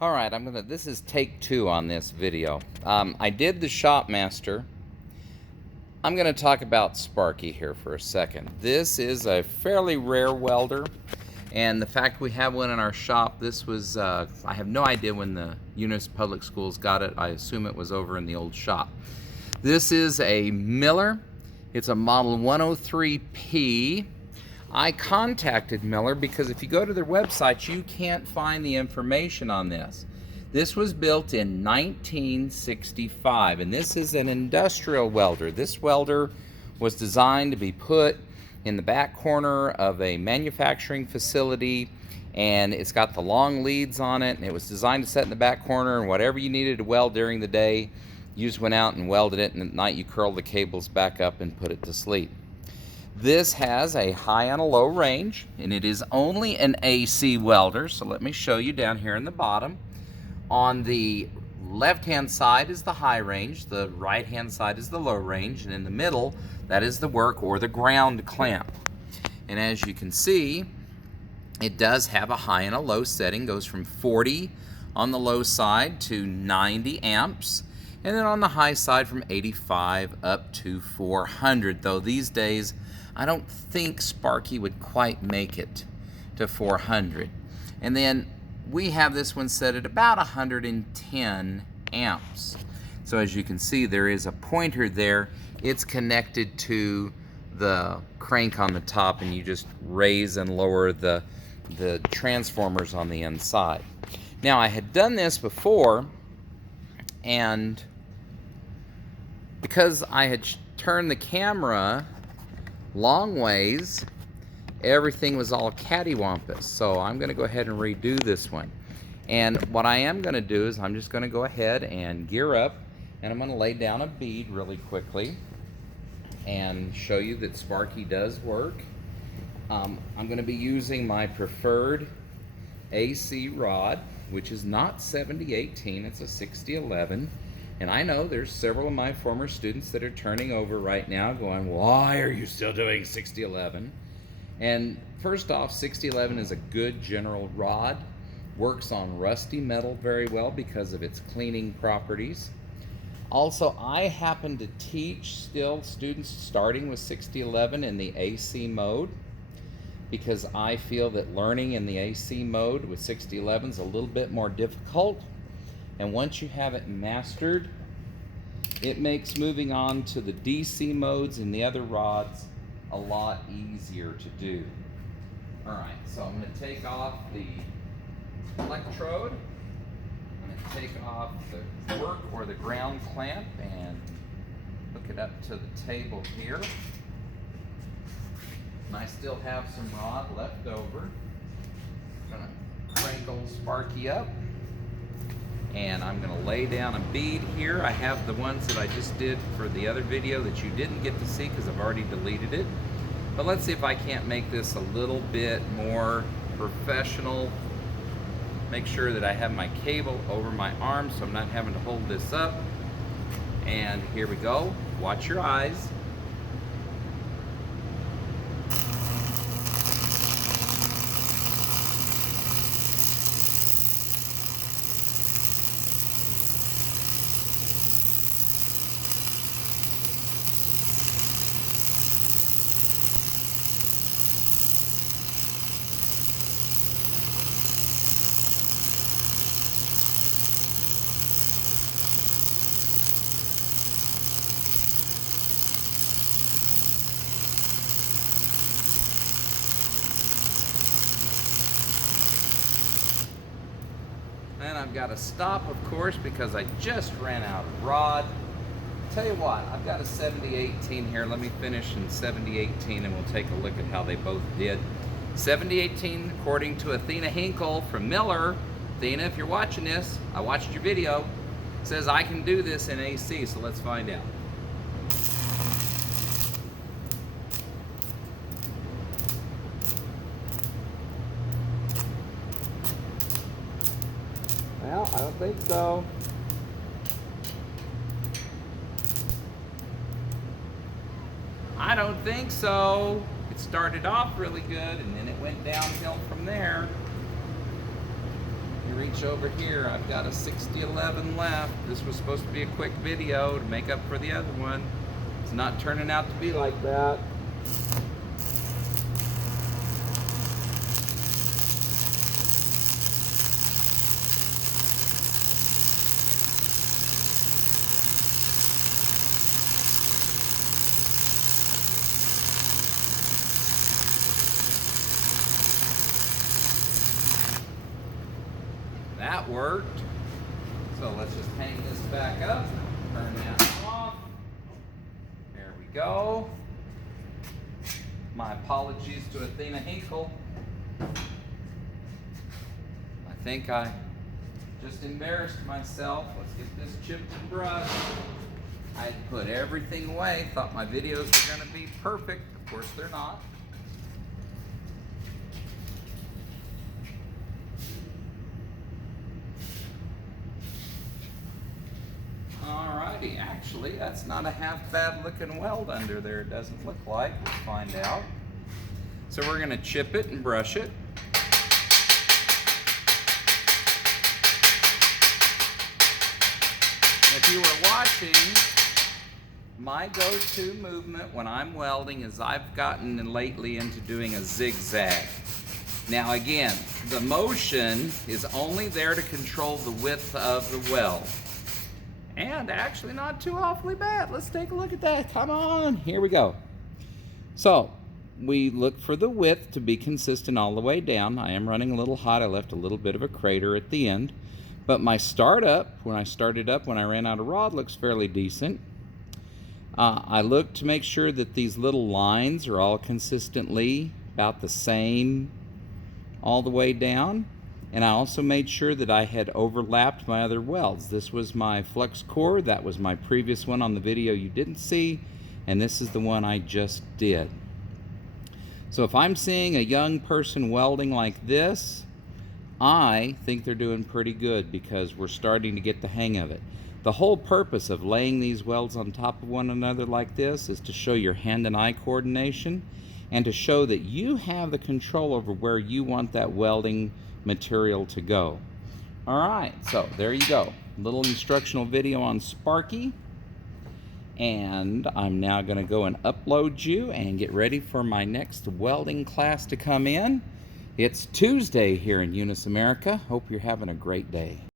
All right, this is take 2 on this video. I did the Shopmaster. I'm gonna talk about Sparky here for a second. This is a fairly rare welder, and the fact we have one in our shop, this was, I have no idea when the Eunice Public Schools got it. I assume it was over in the old shop. This is a Miller. It's a model 103P. I contacted Miller because if you go to their website, you can't find the information on this. This was built in 1965, and this is an industrial welder. This welder was designed to be put in the back corner of a manufacturing facility, and it's got the long leads on it, and it was designed to set in the back corner, and whatever you needed to weld during the day, you just went out and welded it, and at night you curled the cables back up and put it to sleep. This has a high and a low range, and it is only an AC welder. So let me show you down here in the bottom. On the left-hand side is the high range, the right-hand side is the low range, and in the middle, that is the work or the ground clamp. And as you can see, it does have a high and a low setting, goes from 40 on the low side to 90 amps. And then on the high side from 85 up to 400, though these days I don't think Sparky would quite make it to 400. And then we have this one set at about 110 amps. So as you can see, there is a pointer there. It's connected to the crank on the top, and you just raise and lower the transformers on the inside. Now, I had done this before, and because I had turned the camera long ways, everything was all cattywampus. So I'm going to go ahead and redo this one. And what I am going to do is I'm just going to go ahead and gear up, and I'm going to lay down a bead really quickly and show you that Sparky does work. I'm going to be using my preferred AC rod, which is not 7018, it's a 6011. And I know there's several of my former students that are turning over right now going, why are you still doing 6011? And first off, 6011 is a good general rod. Works on rusty metal very well because of its cleaning properties. Also, I happen to teach still students starting with 6011 in the AC mode, because I feel that learning in the AC mode with 6011 is a little bit more difficult. And once you have it mastered, it makes moving on to the DC modes and the other rods a lot easier to do. All right, so I'm going to take off the electrode. I'm going to take off the work or the ground clamp and hook it up to the table here. And I still have some rod left over. I'm going to crank old Sparky up. And I'm going to lay down a bead here. I have the ones that I just did for the other video that you didn't get to see because I've already deleted it. But let's see if I can't make this a little bit more professional. Make sure that I have my cable over my arm so I'm not having to hold this up. And here we go. Watch your eyes. And I've got to stop, of course, because I just ran out of rod. Tell you what, I've got a 7018 here. Let me finish in 7018 and we'll take a look at how they both did. 7018, according to Athena Hinkle from Miller. Athena, if you're watching this, I watched your video, says I can do this in AC, so let's find out. Well, I don't think so. I don't think so. It started off really good and then it went downhill from there. You reach over here, I've got a 6011 left. This was supposed to be a quick video to make up for the other one. It's not turning out to be like that. That worked. So let's just hang this back up, turn that off. There we go. My apologies to Athena Hinkle. I think I just embarrassed myself. Let's get this chipped and brushed. I had put everything away, thought my videos were going to be perfect. Of course they're not. Alrighty, actually, that's not a half bad looking weld under there, it doesn't look like. We'll find out. So we're going to chip it and brush it. If you were watching, my go-to movement when I'm welding is I've gotten lately into doing a zigzag. Now again, the motion is only there to control the width of the weld. And actually not too awfully bad. Let's take a look at that. Come on, here we go. So we look for the width to be consistent all the way down. I am running a little hot. I left a little bit of a crater at the end. But my startup, when I started up, when I ran out of rod, looks fairly decent. I look to make sure that these little lines are all consistently about the same all the way down. And I also made sure that I had overlapped my other welds. This was my flux core. That was my previous one on the video you didn't see. And this is the one I just did. So if I'm seeing a young person welding like this, I think they're doing pretty good because we're starting to get the hang of it. The whole purpose of laying these welds on top of one another like this is to show your hand and eye coordination and to show that you have the control over where you want that welding material to go. Alright, so there you go. Little instructional video on Sparky. And I'm now going to go and upload you and get ready for my next welding class to come in. It's Tuesday here in Eunice, America. Hope you're having a great day.